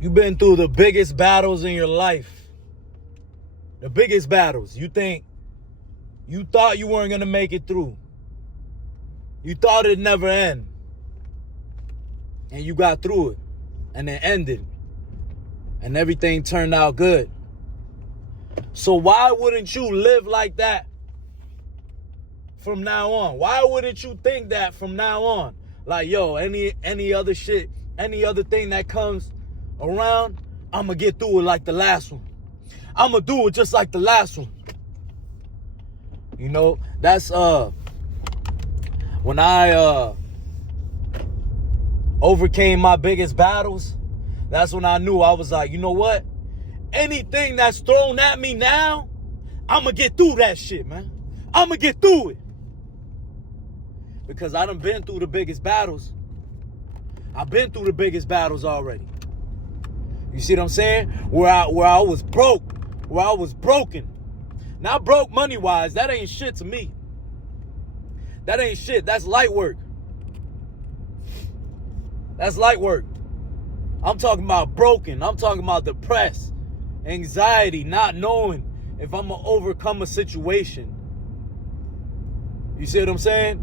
You've been through the biggest battles in your life. The biggest battles. You thought you weren't going to make it through. You thought it'd never end. And you got through it. And it ended. And everything turned out good. So why wouldn't you live like that from now on? Why wouldn't you think that from now on? Like, yo, any other shit, any other thing that comes around, I'm going to get through it like the last one. I'm going to do it just like the last one. You know, that's when I overcame my biggest battles, that's when I knew. I was like, you know what? Anything that's thrown at me now, I'm going to get through that shit, man. I'm going to get through it. Because I done been through the biggest battles. I've been through the biggest battles already. You see what I'm saying? Where I was broke. Where I was broken. Not broke money-wise. That ain't shit to me. That ain't shit. That's light work. That's light work. I'm talking about broken. I'm talking about depressed. Anxiety, not knowing if I'm going to overcome a situation. You see what I'm saying?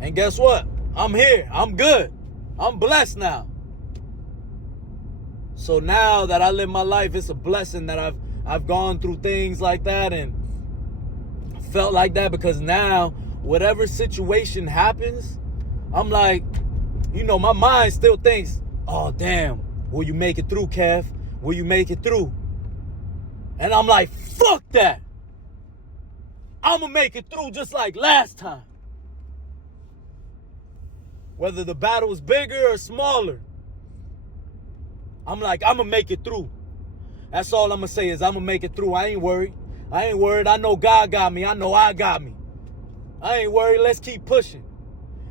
And guess what? I'm here. I'm good. I'm blessed now. So now that I live my life, it's a blessing that I've gone through things like that and felt like that, because now whatever situation happens, I'm like, you know, my mind still thinks, oh, damn, will you make it through, Kev? Will you make it through? And I'm like, fuck that. I'm going to make it through just like last time. Whether the battle is bigger or smaller, I'm like, I'm going to make it through. That's all I'm going to say is I'm going to make it through. I ain't worried. I know God got me. I know I got me. I ain't worried. Let's keep pushing.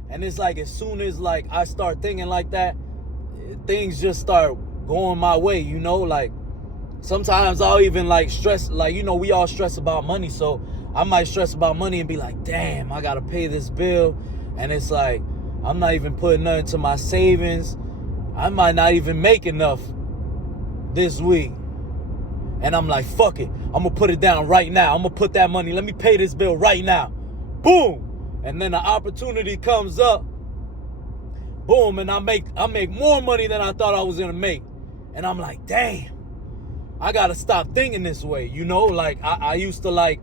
And it's like, as soon as like I start thinking like that, things just start going my way, you know? Like, sometimes I'll even like stress, like, you know, we all stress about money. So I might stress about money and be like, damn, I got to pay this bill. And it's like, I'm not even putting nothing to my savings. I might not even make enough this week. And I'm like, fuck it. I'm going to put it down right now. I'm going to put that money. Let me pay this bill right now. Boom. And then the opportunity comes up. Boom. And I make more money than I thought I was going to make. And I'm like, damn, I got to stop thinking this way. You know, like I used to, like,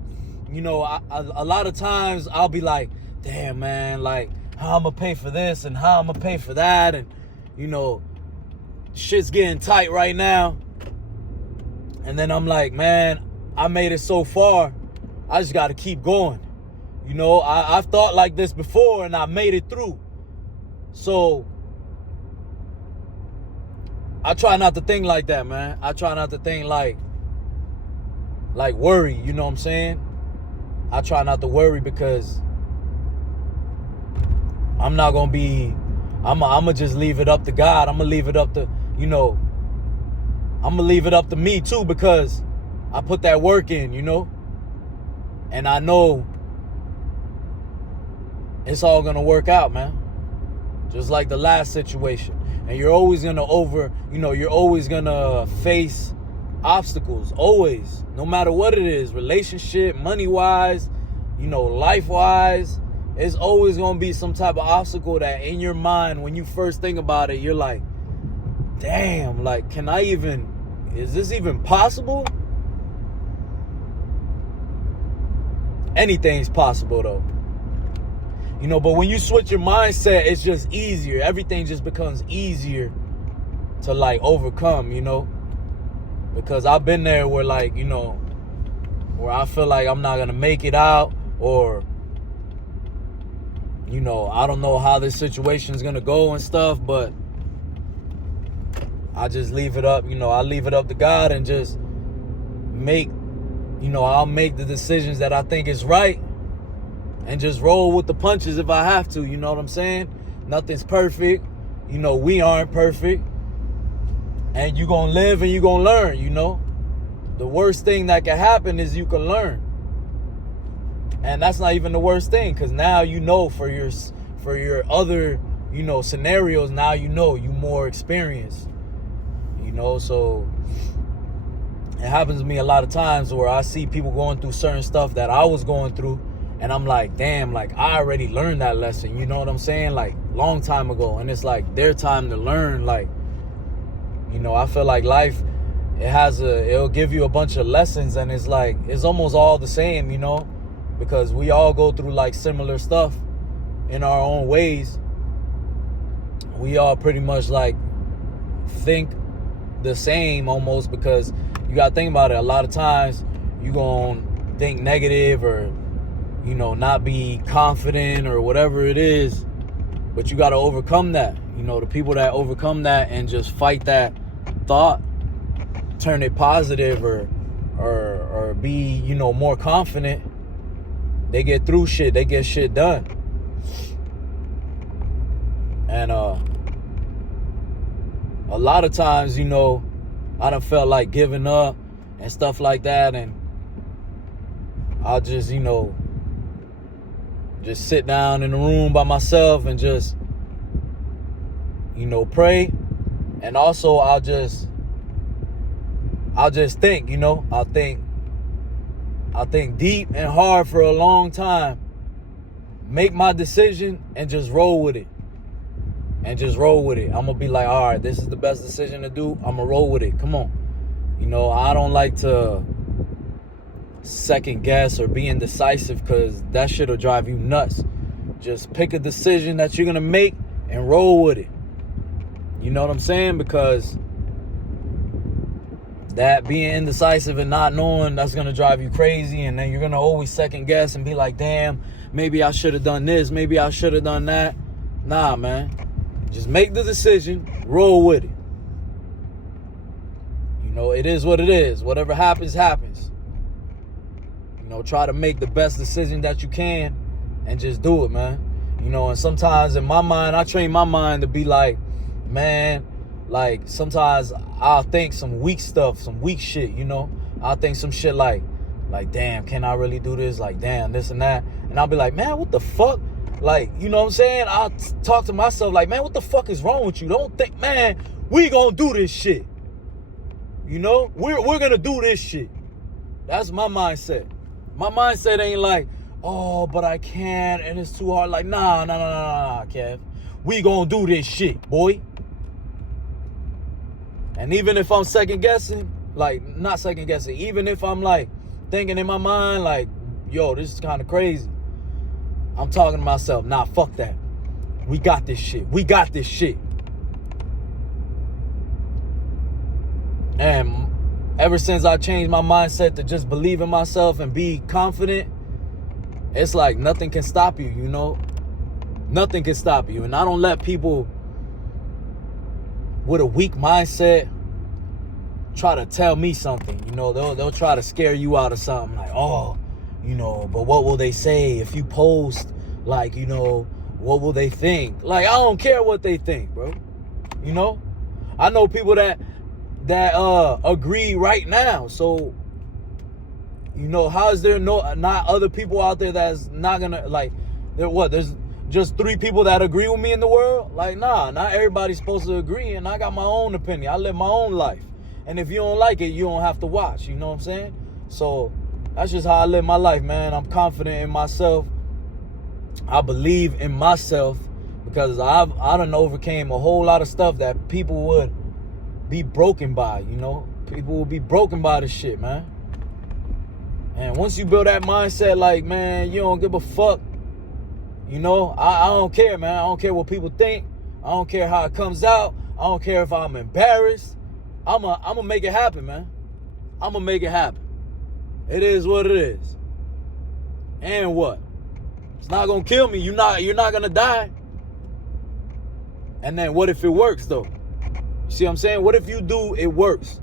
you know, a lot of times I'll be like, damn, man, like, how I'm going to pay for this and how I'm going to pay for that. And, you know, shit's getting tight right now. And then I'm like, man, I made it so far. I just got to keep going. You know, I've thought like this before and I made it through. So I try not to think like that, man. I try not to think like worry, you know what I'm saying? I try not to worry, because I'm not going to be, I'm going to just leave it up to God. I'm going to leave it up to, you know, I'm going to leave it up to me too, because I put that work in, you know? And I know it's all going to work out, man. Just like the last situation. And you're always going to you're always going to face obstacles, always. No matter what it is, relationship, money-wise, you know, life-wise. It's always going to be some type of obstacle that in your mind, when you first think about it, you're like, damn, like, is this even possible? Anything's possible, though. You know, but when you switch your mindset, it's just easier. Everything just becomes easier to, like, overcome, you know? Because I've been there where, like, you know, where I feel like I'm not going to make it out, or, you know, I don't know how this situation is going to go and stuff, but I just leave it up, you know, I leave it up to God and just I'll make the decisions that I think is right and just roll with the punches if I have to, you know what I'm saying? Nothing's perfect. You know, we aren't perfect. And you're going to live and you're going to learn, you know? The worst thing that can happen is you can learn. And that's not even the worst thing, because now you know for your other, you know, scenarios, now you know, you more experienced. You know, so it happens to me a lot of times where I see people going through certain stuff that I was going through, and I'm like, damn, like I already learned that lesson, you know what I'm saying? Like long time ago. And it's like their time to learn. Like, you know, I feel like life, it'll give you a bunch of lessons, and it's like it's almost all the same, you know, because we all go through like similar stuff in our own ways. We all pretty much like think the same almost, because you gotta think about it. A lot of times you gonna think negative, or, you know, not be confident or whatever it is, but you gotta overcome that. You know, the people that overcome that and just fight that thought, turn it positive, or be, you know, more confident, they get through shit, they get shit done. And a lot of times, you know, I done felt like giving up and stuff like that, and I'll just, you know, just sit down in the room by myself and just, you know, pray. And also I'll just think, you know, I'll think deep and hard for a long time, make my decision, and just roll with it. I'm gonna be like, all right, this is the best decision to do. I'm gonna roll with it. Come on. You know, I don't like to second guess or be indecisive, because that shit'll drive you nuts. Just pick a decision that you're gonna make and roll with it. You know what I'm saying? Because that being indecisive and not knowing, that's gonna drive you crazy, and then you're gonna always second guess and be like, damn, maybe I should have done this, maybe I should have done that. Nah, man. Just make the decision, roll with it. You know, it is what it is. Whatever happens, happens. You know, try to make the best decision that you can and just do it, man. You know, and sometimes in my mind, I train my mind to be like, man, like sometimes I'll think some weak stuff, some weak shit, you know. I'll think some shit like, damn, can I really do this? Like, damn, this and that. And I'll be like, man, what the fuck? Like, you know what I'm saying? I'll talk to myself like, man, what the fuck is wrong with you? Don't think, man, we gonna do this shit. You know? We're gonna do this shit. That's my mindset. My mindset ain't like, oh, but I can't and it's too hard. Like, nah, Kev. We gonna do this shit, boy. And even if I'm second guessing, like, not second guessing, even if I'm like thinking in my mind like, yo, this is kind of crazy, I'm talking to myself, nah, fuck that. We got this shit. We got this shit. And ever since I changed my mindset to just believe in myself and be confident, it's like nothing can stop you, you know? Nothing can stop you. And I don't let people with a weak mindset try to tell me something. You know, they'll try to scare you out of something. Like, oh, you know, but what will they say if you post? Like, you know, what will they think? Like, I don't care what they think, bro. You know? I know people that agree right now. So, you know, how is there not other people out there that's not gonna, like, there's just 3 people that agree with me in the world? Like, nah, not everybody's supposed to agree, and I got my own opinion. I live my own life. And if you don't like it, you don't have to watch, you know what I'm saying? So that's just how I live my life, man. I'm confident in myself. I believe in myself, because I done overcame a whole lot of stuff that people would be broken by, you know? People will be broken by this shit, man. And once you build that mindset, like, man, you don't give a fuck, you know? I don't care, man. I don't care what people think. I don't care how it comes out. I don't care if I'm embarrassed. I'm gonna make it happen, man. I'm gonna make it happen. It is what it is. And what? It's not gonna kill me. You're not gonna die. And then what if it works, though? You see what I'm saying? What if you do, it works?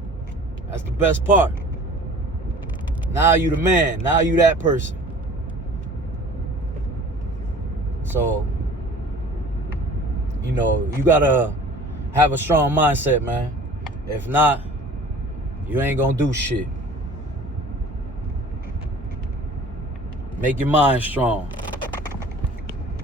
That's the best part. Now you the man. Now you that person. So, you know, you gotta have a strong mindset, man. If not, you ain't gonna do shit. Make your mind strong.